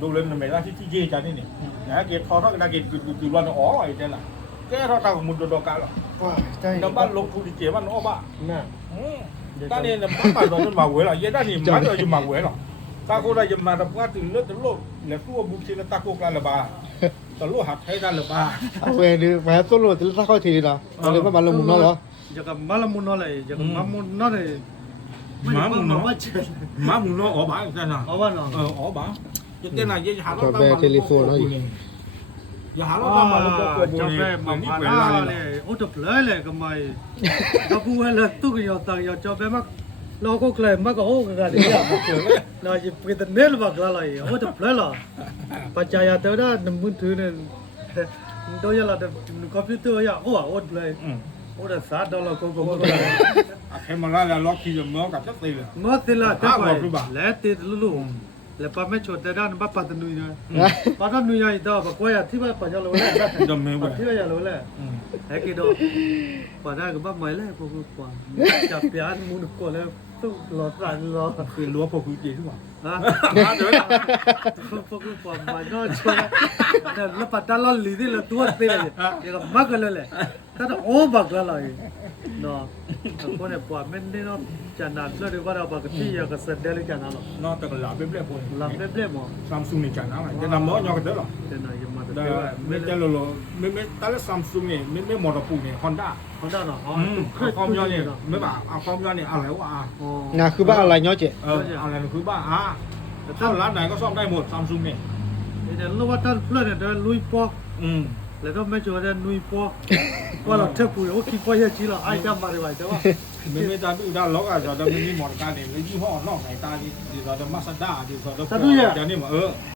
đồ lên mày ra thì gì chảนี่นะเกตทอถ้าเกตคือวันอ๋อไอ้เจ้าน่ะแกเราตามุนโดกาหรอ ว้าใช่ น้ำบ้านลงทุนเจียบ้านอ้อบ้า น่ะ ตาเนี่ยน้ำบ้านเราจะมาเวล่ะยันด้านนี้มันเราจะมาเวล่ะตาโคได้จะมาทำงานถึงเลือดถึงโลกแล้วตัวบุกชีตาโคกลาละบาตลอดหัดให้ด้านละบา เอาเวนี่แม่ต้นโลดจะถ้าค่อยทีนะเอาเลยมาลงมุนเนาะเหรอ จะกับมาละมุนเนาะเลยจะกับมามุนเนาะเลยมามุนเนาะม้ามุนเนาะอ๋อบ้าจ้าน่ะ เอาว่าเนาะ อ๋อบ้าจะเต้นอะไรจะหาเรา จอดแบเทลิโฟนเนาะ อย่าหาเราตามมาลูกโป่ง จะ นี่ แม่มา นี่ พา เป็น ลา อะไร เลยโอ้ตบเลยเลยก็ไม่ก็พูดให้เลยตู้ก็ยอมตังยอมจะแม่มาเราก็เคลมมาก็โอ้กันดิเราจะไปแต่เนื้อบักละเลยโอ้ตบเลยหรอปัจจัยเท่านั้นมือถือเนี่ยโดยเราคอมพิวเตอร์อย่าโอ้โอ้เลยโอ้แต่$3ก็หมดเลย เทมันแล้วล็อกที่จะเมื่อกับจักตีเลย งอติละแต่ไปแล้วติดลุงแล้วป้าไม่ชดแต่ด้านป้าปัตตนุยนะป้าทำนุยอีกต่อป้าก็อยากที่ว่าป้าจะรู้แล้ว ดมเมย์ไป ที่ว่าอยากรู้แล้วไอ้กิโดป้าได้ก็ป้าไม่แล้วพวกป้าจับยานมุนก็แล้วต้องรอสั่นรอ คือรั้วพวกคือจีทุกวัน ฮะพวกป้าไม่นอนชวนแล้วป้าตาล้อลีนี่แล้วตัวเตะยังกับมักกันเลยแหละถ้าโอ้บักละเลยเนาะคนเนี่ยป้าไม่ได้เนาะจะนานแล้วดีกว่าเราปกติอยากจะเสด็จเลยกันนะหรอน อกจากหลับเบี้ยพวก ลำเล็บๆมั้ง ซัมซุงนี่จันอะไรจะนำล้อยอกันเด้อหรอ เดี๋ยวหน่อยยังมา ได้ เดี๋ยว ไม่จะโลไม่แต่ละซัมซุงนี่ไม่มอเตอร์ปูนี่ฮอนด้า เขาได้หรออ๋อ ความยอดนี่ไม่บ่าเอาความยอดนี่อะไรวะ อ๋อ นะคือบ้าอะไรเนาะเจ๊ อะไรคือบ้าถ้าร้านไหนก็ซ่อมได้หมดซัมซุงนี่ เดี๋ยวรู้ว่าท่านเพื่อนเนี่ยเดินลุยปอกแล้วก็ไม่ชวนเดินลุยปอกว่าเราเทปุ๋ยโอ้คิดว่าเยอะจริงหรอไอ้จำมาได้ไหมแต่ว่า ไม่ตาดูด้านล็อกอ่ะจะมีมอเตอร์การเนี่ยยี่ห้อนอกไหนตาดีเราจะมาสด้าดีเราจะเดี๋ยวนี้มา